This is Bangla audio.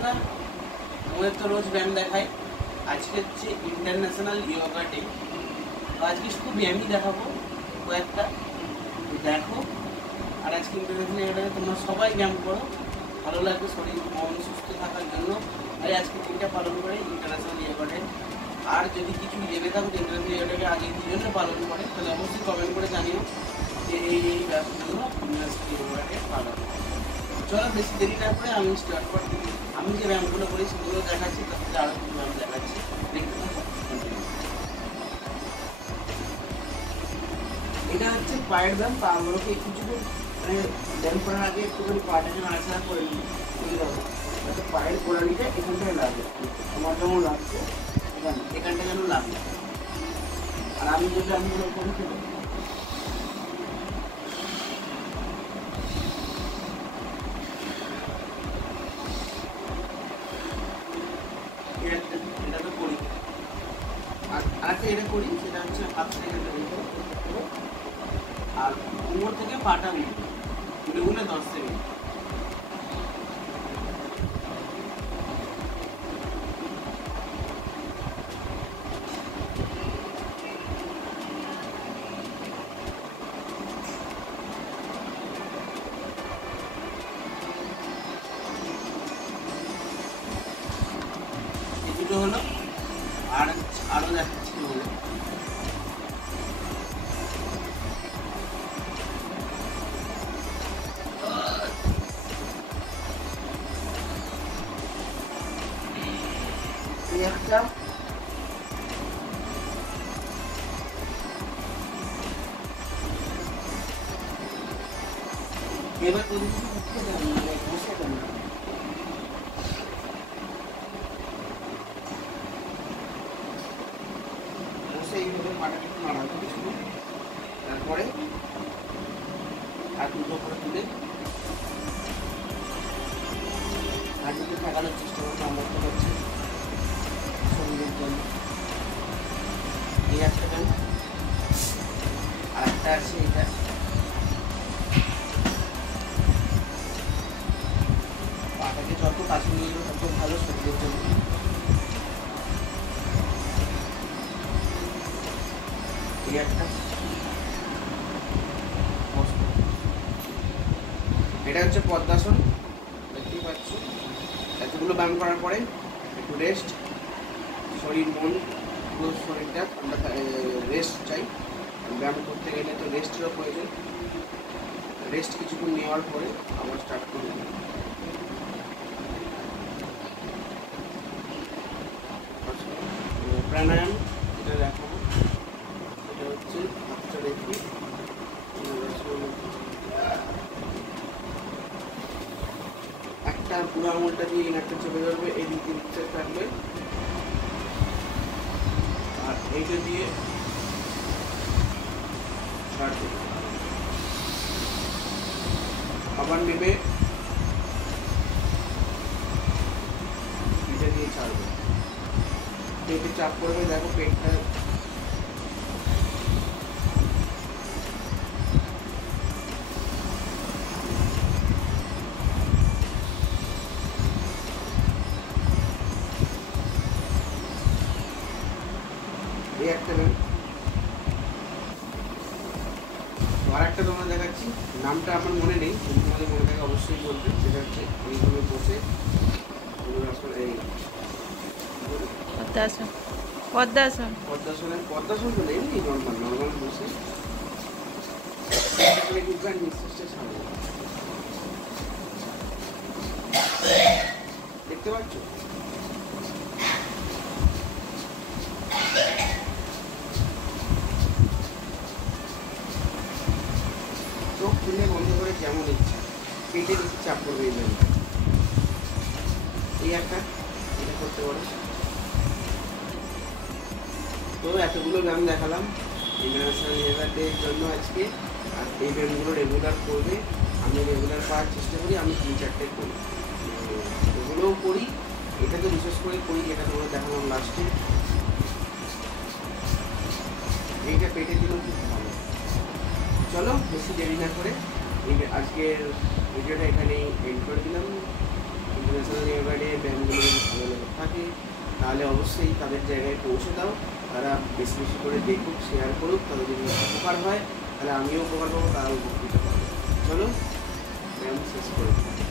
বন্ধুরা, আমাদের তো রোজ ব্যায়াম দেখায়। আজকে হচ্ছে ইন্টারন্যাশনাল ইয়োগা ডে। তো আজকে শুধু ব্যায়ামই দেখাবো কয়েকটা, দেখো। আর আজকে ইন্টারন্যাশনাল ইয়োগা ডে, তোমরা সবাই ব্যায়াম করো, ভালো লাগবে শরীর মন সুস্থ থাকার জন্য। আর আজকে দিনটা পালন করে ইন্টারন্যাশনাল ইয়োগা ডে। আর যদি কিছু জেনে থাকো ইন্টারন্যাশনাল ইয়োগা ডে আগে কী জন্য পালন করে, তাহলে অবশ্যই কমেন্ট করে জানিও যে এই ব্যাপারগুলো ইন্টারন্যাশনাল ইয়োগা ডে পালন করে। চলো বেশি দেরি না করে আমি স্টার্ট করছি। আমি যে ব্যায়ামগুলো করি সেগুলো দেখাচ্ছি, তার সাথে আরও কিছু ব্যায়াম দেখাচ্ছি, দেখতে থাকো। এটা হচ্ছে পায়ের ব্যায়াম। পাগুলোকে কিছুক্ষণ মানে ব্যায়াম করার আগে একটুখানি পাটাকে নাড়াচাড়া করে নিই, যাতে পায়ের গোড়ালিটা এখানটায় লাগে। আমার যেমন লাগছে এখানটা যেন লাগে। আর আমি যে ব্যায়ামগুলো করি সেটা তো করি। আর আরেকটা এটা করি, সেটা হচ্ছে হাত থেকে আর কোমর থেকে পাটা উঠে উঠে 10 সেকেন্ড। এই দুটো হলো। আর আরো দেখাচ্ছি বলে একটা এবার বসে দেন না। এইভাবে পাটাকে একটু নাড়াবো কিছুক্ষণ, তারপরে হাত দুটো করে তুলে হাঁটুকে ঠেকানোর চেষ্টা করবো। আমরা তো হচ্ছে শরীরের জন্য এই একটা ব্যায়াম। আর একটা আছে এটা, পাটাকে যত কাছে নিয়ে এলো তত ভালো শরীরের জন্য। এই একটা, এটা হচ্ছে পদ্মাসন, দেখতেই পাচ্ছ। এতগুলো ব্যায়াম করার পরে একটু রেস্ট, শরীর মন পুরো শরীরটা আমরা রেস্ট চাই। ব্যায়াম করতে গেলে তো রেস্টেরও প্রয়োজন। রেস্ট কিছুক্ষণ নেওয়ার পরে আবার স্টার্ট করব। প্রাণায়াম এটা দেখাবো। এটা হচ্ছে হাতটা রেখে একটা পুরো আঙুলটা দিয়ে একটা চেপে ধরবে, এই দিকে দিকটা থাকবে। আর এইটা দিয়ে ছাড়বে, আবার নেবে, এটা দিয়ে ছাড়বে। পেটে চাপ করবে, দেখো পেটটা এই একটা ব্যায়াম। আর একটা তোমরা দেখাচ্ছি, নামটা আমার মনে নেই, কিন্তু তোমাদের মনে থাকে অবশ্যই বলবে। সেটা হচ্ছে এইভাবে বসে এই পদ্মাসন। পদ্মাসন পদ্মাসন তো এমনি নর্মাল বসে নিঃশ্বাসটা ছাড়বে। দেখতে পাচ্ছ? চোখ খুলে বন্ধ করে যেমন ইচ্ছা, পেটে বেশি চাপ করবে এই ব্যায়ামটা। এই একটা, এটা করতে পারো। তো এতগুলো ব্যায়াম দেখালাম ইন্টারন্যাশনাল ইয়োগা ডের জন্য আজকে। আর এই ব্যায়ামগুলো রেগুলার করবে। আমি রেগুলার করার চেষ্টা করি, আমি 3-4টে করি, এগুলোও করি। এটা তো বিশেষ করে করি, যেটা তোমরা দেখালাম লাস্টে। এইটা পেটের জন্য খুব ভালো। চলো বেশি দেরি না করে আজকের ভিডিওটা এখানেই এন্ড করে দিলাম। ইন্টারন্যাশনাল ইয়োগা ডে তাহলে অবশ্যই তাদের জায়গায় পৌঁছে দাও, তারা বেশি বেশি করে দেখুক, শেয়ার করুক, তাদের যদি উপকার হয় তাহলে আমিও উপকার পাবো, তারাও উপকৃত পাবো। চলো ব্যায়াম শেষ করে দিই।